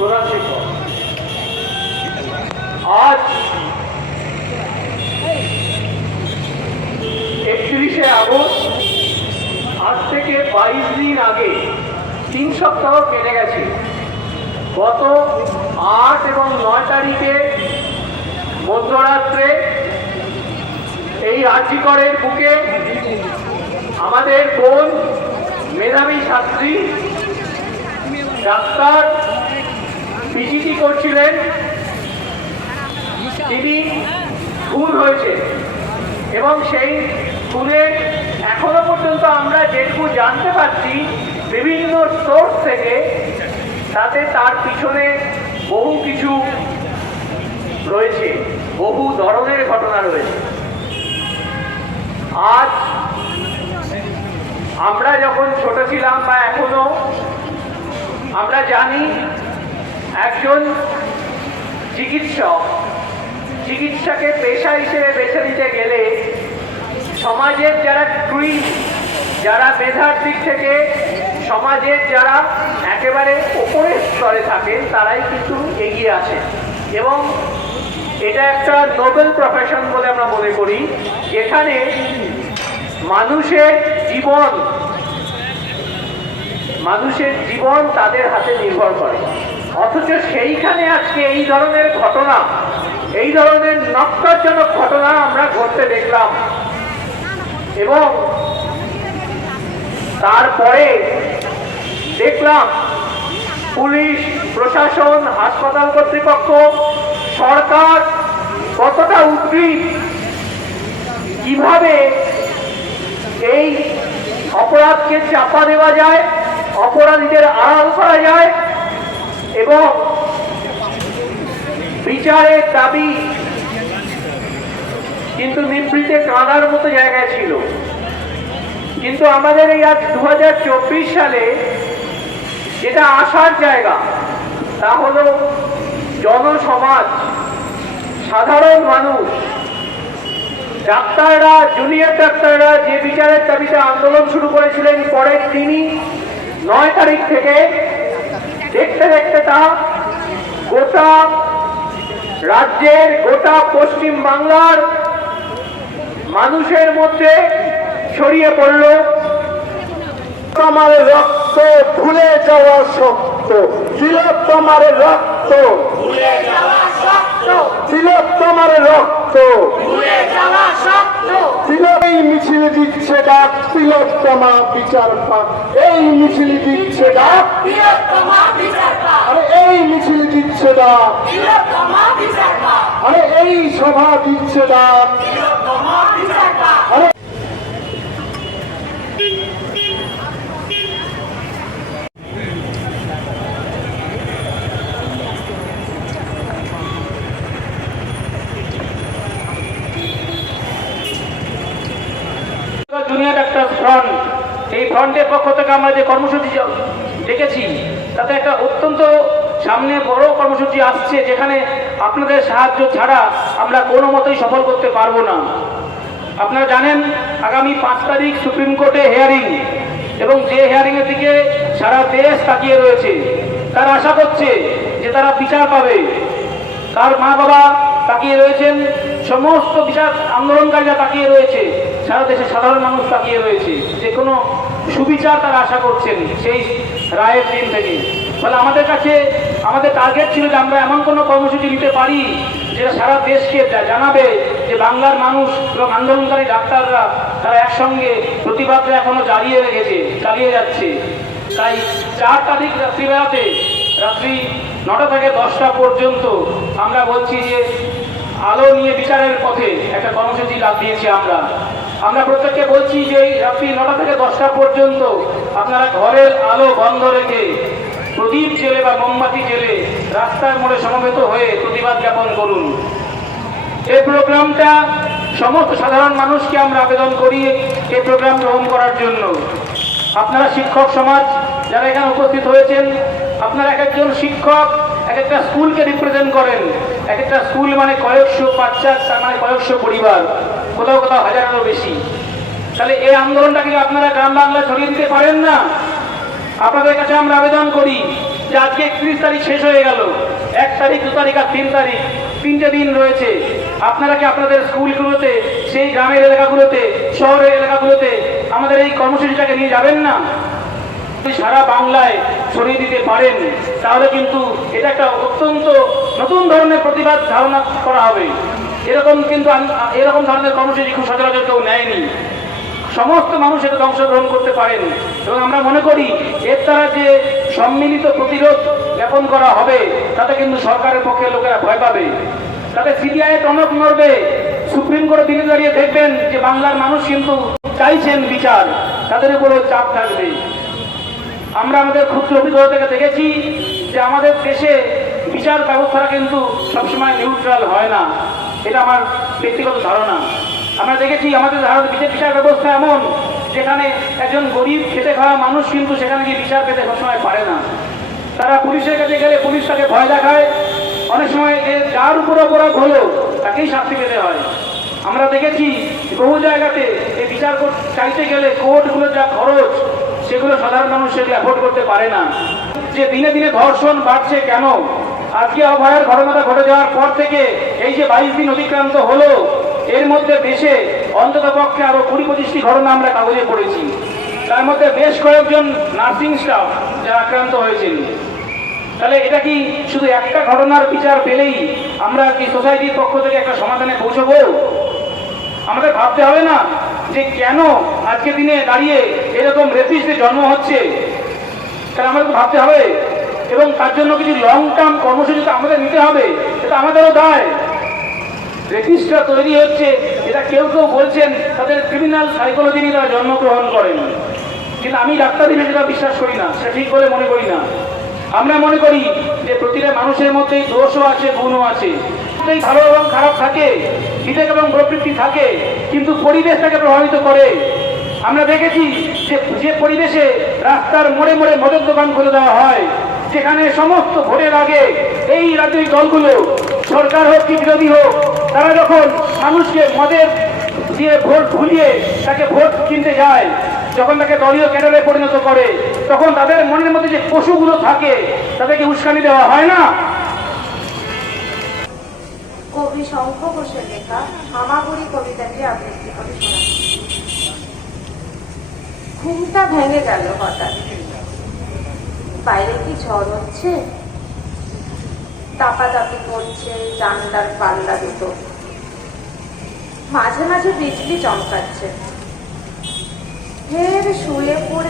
প্রধান শিক্ষক। আজ 31শে আগস্ট, আজ থেকে 22 দিন আগে 3 সপ্তাহ কেটে গেছে। গত 8 এবং 9 তারিখে মধ্যরাত্রে এই রাজ্যিকরের বুকে আমাদের বোন মেধাবী ছাত্রী ডাক্তার পিজিটি করছিলেন, তিনি খুন হয়েছে এবং সেই খুনে এখনো পর্যন্ত আমরা যেটুকু জানতে পারছি বিভিন্ন সোর্স থেকে, তাতে তার পিছনে বহু কিছু রয়েছে, বহু ধরনের ঘটনা রয়েছে। আজ আমরা যখন ছোট ছিলাম বা এখনো আমরা জানি একজন চিকিৎসাকে পেশা হিসেবে বেছে নিতে গেলে সমাজের যারা টুইন, যারা মেধার দিক থেকে সমাজের যারা একেবারে উপরের স্তরে থাকেন, তারাই কিন্তু এগিয়ে আসে এবং এটা একটা নোবেল প্রফেশন বলে আমরা মনে করি, যেখানে মানুষের জীবন তাদের হাতে নির্ভর করে। অথচ সেইখানে আজকে এই ধরনের ঘটনা, এই ধরনের নক্কারজনক ঘটনা আমরা ঘটতে দেখলাম এবং তারপরে দেখলাম পুলিশ প্রশাসন, হাসপাতাল কর্তৃপক্ষ, সরকার কতটা উদ্গ্রীব, কিভাবে এই অপরাধকে চাপা দেওয়া যায়, অপরাধীদের আড়াল করা যায় এবং বিচারের দাবি কিন্তু নিভৃতে কাঁদার মতো জায়গায় ছিল। কিন্তু আমাদের এই আজ 2024 সালে যেটা আসার জায়গা, তা হলো জনসমাজ, সাধারণ মানুষ, ডাক্তাররা, জুনিয়র ডাক্তাররা যে বিচারের দাবিতে আন্দোলন শুরু করেছিলেন, পরের দিনই 9 তারিখ থেকে দেখতে দেখতে তা গোটা রাজ্যের, গোটা পশ্চিম বাংলার মানুষের মধ্যে ছড়িয়ে পড়ল। তোমার রক্ত ভুলে যাওয়া শক্ত ছিল, তোমার রক্ত ভুলে যাওয়া শক্ত ছিল, তোমার রক্ত ভুলে যাওয়া শক্ত ছিল। এই মিছিল দিচ্ছে ডাক, তিলোত্তমা বিচার পাক। এই মিছিল দিচ্ছে ডাক, তিলোত্তমা বিচার পাক। আরে এই মিছিল দিচ্ছে ডাক, তিলোত্তমা বিচার পাক। আরে এই সভা দিচ্ছে ডাক, তিলোত্তমা বিচার পাক। আরে জুনিয়র ডাক্তার ফ্রন্ট, এই ফ্রন্টের পক্ষ থেকে আমরা যে কর্মসূচি দেখেছি, তাতে একটা অত্যন্ত সামনে বড় কর্মসূচি আসছে, যেখানে আপনাদের সাহায্য ছাড়া আমরা কোনো মতেই সফল করতে পারবো না। আপনারা জানেন আগামী 5 তারিখ সুপ্রিম কোর্টে হেয়ারিং, এবং যে হেয়ারিংয়ের দিকে সারা দেশ তাকিয়ে রয়েছে, তারা আশা করছে যে তারা বিচার পাবে। তার মা বাবা তাকিয়ে রয়েছেন, সমস্ত বিচার আন্দোলনকারীরা তাকিয়ে রয়েছে, সারা দেশের সাধারণ মানুষ তাকিয়ে রয়েছে, যে কোনো সুবিচার তারা আশা করছেন সেই রায়ের দিন থেকে। ফলে আমাদের কাছে আমাদের টার্গেট ছিল যে আমরা এমন কোনো কর্মসূচি নিতে পারি যেটা সারা দেশকে জানাবে যে বাংলার মানুষ এবং আন্দোলনকারী ডাক্তাররা তারা একসঙ্গে প্রতিবাদটা এখনো চালিয়ে যাচ্ছে। তাই 4 তারিখ রাত্রিবেলাতে, রাত্রি 9টা থেকে 10টা পর্যন্ত আমরা বলছি যে আলো নিয়ে বিচারের পথে একটা কর্মসূচি দিয়েছি। আমরা প্রত্যেককে বলছি যে এই রাত্রি 9টা থেকে 10টা পর্যন্ত আপনারা ঘরের আলো বন্ধ রেখে প্রদীপ জেলে বা মোমবাতি জেলে রাস্তার মোড়ে সমবেত হয়ে প্রতিবাদ জ্ঞাপন করুন। এই প্রোগ্রামটা সমস্ত সাধারণ মানুষকে আমরা আবেদন করি এই প্রোগ্রাম গ্রহণ করার জন্য। আপনারা শিক্ষক সমাজ যারা এখানে উপস্থিত হয়েছেন, আপনারা এক একজন শিক্ষক এক একটা স্কুলকে রিপ্রেজেন্ট করেন। এক একটা স্কুল মানে কয়েকশো বাচ্চা, তার মানে কয়েকশো পরিবার, কোথাও কোথাও হাজারেরও বেশি। তাহলে এই আন্দোলনটাকে আপনারা গ্রাম বাংলা ছড়িয়ে দিতে পারেন না? আপনাদের কাছে আমরা আবেদন করি যে আজকে 31 তারিখ শেষ হয়ে গেল, 1 তারিখ 2 তারিখ আর 3 তারিখ, 3টে দিন রয়েছে। আপনারা কি আপনাদের স্কুলগুলোতে, সেই গ্রামের এলাকাগুলোতে, শহরের এলাকাগুলোতে আমাদের এই কর্মসূচিটাকে নিয়ে যাবেন না? যদি সারা বাংলায় ছড়িয়ে দিতে পারেন তাহলে কিন্তু এটা একটা অত্যন্ত নতুন ধরনের প্রতিবাদ ধারণা করা হবে। এরকম ধরনের কর্মসূচি খুব সচরাচর কেউ নেয়নি। সমস্ত মানুষ এতে অংশগ্রহণ করতে পারেন এবং আমরা মনে করি এর দ্বারা যে সম্মিলিত প্রতিরোধ জ্ঞাপন করা হবে তাতে কিন্তু সরকারের পক্ষে লোকেরা ভয় পাবে, তাতে সিবিআই টনক নড়বে। সুপ্রিম কোর্টে দিনে দাঁড়িয়ে দেখবেন যে বাংলার মানুষ কিন্তু চাইছেন বিচার, তাদের উপরেও চাপ থাকবে। আমরা আমাদের ক্ষুদ্র অভিজ্ঞতা থেকে দেখেছি যে আমাদের দেশে বিচার ব্যবস্থাটা কিন্তু সবসময় নিউট্রাল হয় না, এটা আমার ব্যক্তিগত ধারণা। আমরা দেখেছি আমাদের বিচার ব্যবস্থা এমন যেখানে একজন গরিব খেটে খাওয়া মানুষ কিন্তু সেখানে গিয়ে বিচার পেতে সবসময় পারে না। তারা পুলিশের কাছে গেলে পুলিশ তাকে ভয় দেখায়, অনেক সময় যার উপর অপরাধ হলো তাকেই শাস্তি পেতে হয়। আমরা দেখেছি বহু জায়গাতে এই বিচার চাইতে গেলে কোর্টগুলো যা খরচ সেগুলো সাধারণ মানুষ সেগুলো অ্যাফোর্ড করতে পারে না। যে দিনে দিনে ধর্ষণ বাড়ছে কেন? আজকে অভয়ার ঘটনাটা ঘটে যাওয়ার পর থেকে এই যে 22 দিন অতিক্রান্ত হলো, এর মধ্যে দেশে অন্তত পক্ষে আরো 20-25টি ঘটনা আমরা কাগজে পড়েছি। তার মধ্যে বেশ কয়েকজন নার্সিং স্টাফ যারা আক্রান্ত হয়েছেন। তাহলে এটা কি শুধু একটা ঘটনার বিচার পেলেই আমরা কি সোসাইটির পক্ষ থেকে একটা সমাধানে পৌঁছবো? আমাদের ভাবতে হবে না যে কেন আজকে দিনে দাঁড়িয়ে এরকম রেপিস্টের জন্ম হচ্ছে? তাহলে আমাদের ভাবতে হবে এবং তার জন্য কিছু লং টার্ম কর্মসূচি আমাদের নিতে হবে, এটা আমাদেরও দায়। রেপিস্টরা তৈরি হচ্ছে, এটা কেউ কেউ বলছেন তাদের ক্রিমিনাল সাইকোলজি নিয়ে তারা জন্মগ্রহণ করেন, কিন্তু আমি ডাক্তার হিসেবে সেটা বিশ্বাস করি না, সেটা ঠিক বলে মনে করি না। আমরা মনে করি যে প্রতিটা মানুষের মধ্যেই দোষও আছে, গুণও আছে, ভালো এবং খারাপ থাকে, বিবেক এবং প্রবৃত্তি থাকে, কিন্তু পরিবেশ তাকে প্রভাবিত করে। আমরা দেখেছি যে পরিবেশে রাস্তার মোড়ে মোড়ে মদের দোকান খুলে দেওয়া হয়, যেখানে সমস্ত ভোটের আগে এই রাজনৈতিক দলগুলো, সরকার হোক কি বিরোধী হোক, তারা যখন মানুষকে মদের দিয়ে ভোট ভুলিয়ে তাকে ভোট কিনতে যায়, যখন তাকে দলীয় ক্যাডারে পরিণত করে, তখন তাদের মনের মধ্যে যে পশুগুলো থাকে তাদেরকে উস্কানি দেওয়া হয় না। কবি শঙ্খ ঘোষের লেখা হামাগুড়ি কবিতাটি আবৃত্তি করে শোনাচ্ছি। ঘুমটা ভেঙে গেল হঠাৎ, বাইরে কি ঝড় হচ্ছে, তাপাতাপি করছে জানলার পাল্লা দুটো, মাঝে মাঝে বিজলি চমকাচ্ছে। ফের শুয়ে পড়ে